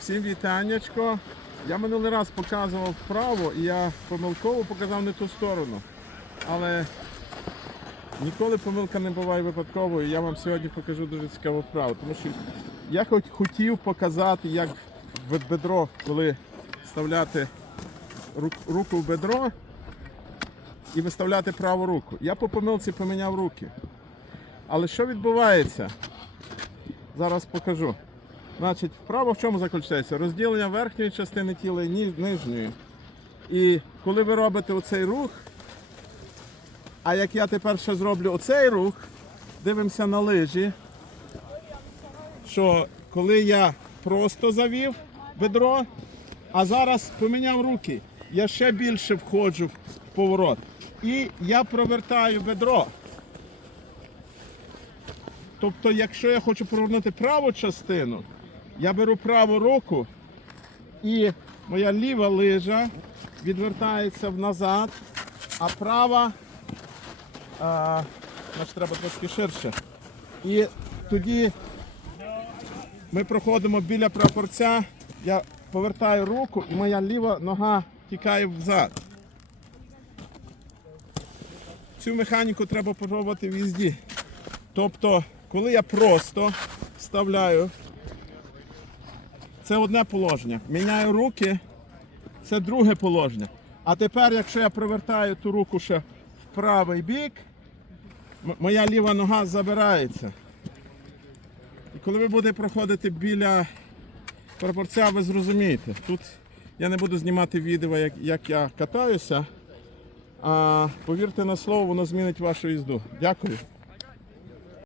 Всім вітаннячко. Я минулий раз показував вправо і я помилково показав не ту сторону. Але ніколи помилка не буває випадковою. Я вам сьогодні покажу дуже цікаву вправу. Тому що я хоч хотів показати, як в бедро, коли вставляти руку в бедро і виставляти праву руку. Я по помилці поміняв руки. Але що відбувається? Зараз покажу. Значить, вправо в чому заключається? Розділення верхньої частини тіла і нижньої. І коли ви робите оцей рух, а як я тепер ще зроблю оцей рух, дивимося на лижі, що коли я просто завів бедро, а зараз поміняв руки, я ще більше входжу в поворот. І я провертаю бедро. Тобто, якщо я хочу повернути праву частину, я беру праву руку і моя ліва лижа відвертається назад, а права а, значить, треба трошки ширше. І тоді ми проходимо біля прапорця, я повертаю руку і моя ліва нога тікає взад. Цю механіку треба пробувати в візді. Тобто, коли я просто вставляю, це одне положення. Міняю руки, це друге положення. А тепер, якщо я привертаю ту руку ще в правий бік, моя ліва нога забирається. І коли ви будете проходити біля прапорця, ви зрозумієте. Тут я не буду знімати відео, як, як я катаюся. А повірте на слово, воно змінить вашу їзду. Дякую.